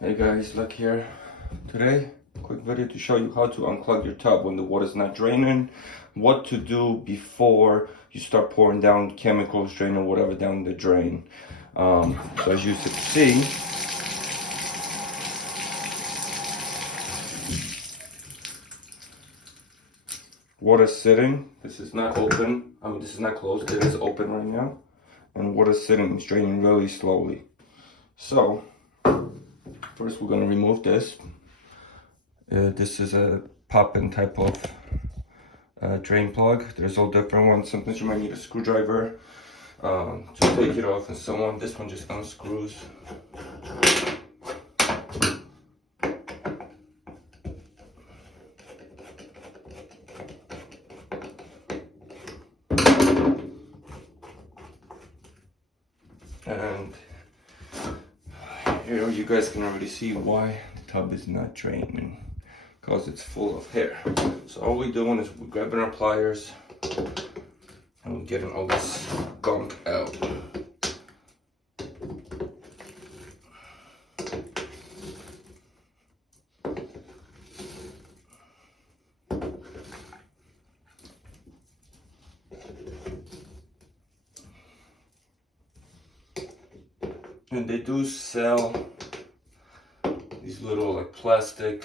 Hey guys, Lech here. Today, quick video to show you how to unclog your tub when the water's not draining, what to do before you start pouring down chemicals, drain or whatever down the drain. So as you can see, water's sitting. This is not open. This is not closed. It is open right now. And water's sitting, it's draining really slowly. So, first we're going to remove this. This is a pop-in type of drain plug. There's all different ones. Sometimes you might need a screwdriver to take it off and so on. This one just unscrews. And here you guys can already see why the tub is not draining, because it's full of hair. So all we're doing is we're grabbing our pliers and we're getting all this gunk out. And they do sell these little like plastic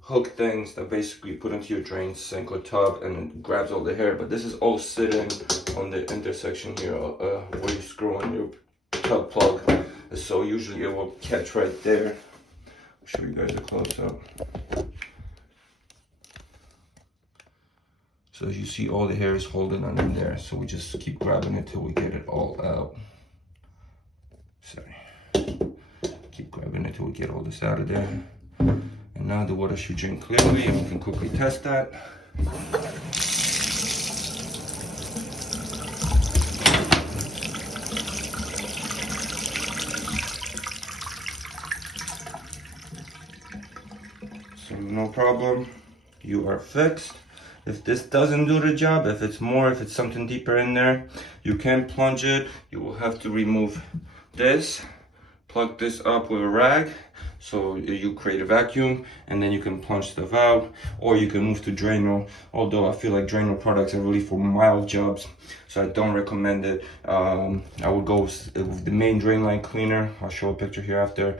hook things that basically you put into your drain sink or tub and it grabs all the hair. But this is all sitting on the intersection here where you screw on your tub plug. So usually it will catch right there. I'll show you guys a close up. So as you see, all the hair is holding on in there. So we just keep grabbing it till we get it all out. Sorry. Keep grabbing it till we get all this out of there. And now the water should drain clearly, and we can quickly test that. So no problem, you are fixed. If this doesn't do the job, if it's something deeper in there, you can plunge it. You will have to remove this, plug this up with a rag so you create a vacuum, and then you can plunge stuff out, or you can move to Drano, although I feel like Drano products are really for mild jobs, so I don't recommend it. I would go with the main drain line cleaner. I'll show a picture here after.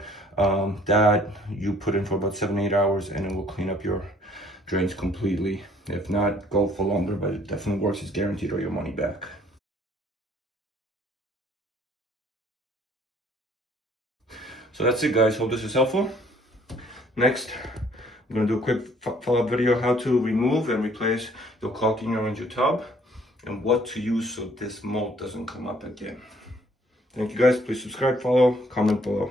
That you put in for about 7-8 hours and it will clean up your drains completely. If not, go for longer, but it definitely works. It's guaranteed all your money back. So that's it, guys. Hope this is helpful. Next, I'm going to do a quick follow-up video how to remove and replace the caulking around your tub and what to use so this mold doesn't come up again. Thank you guys. Please subscribe, follow, comment below.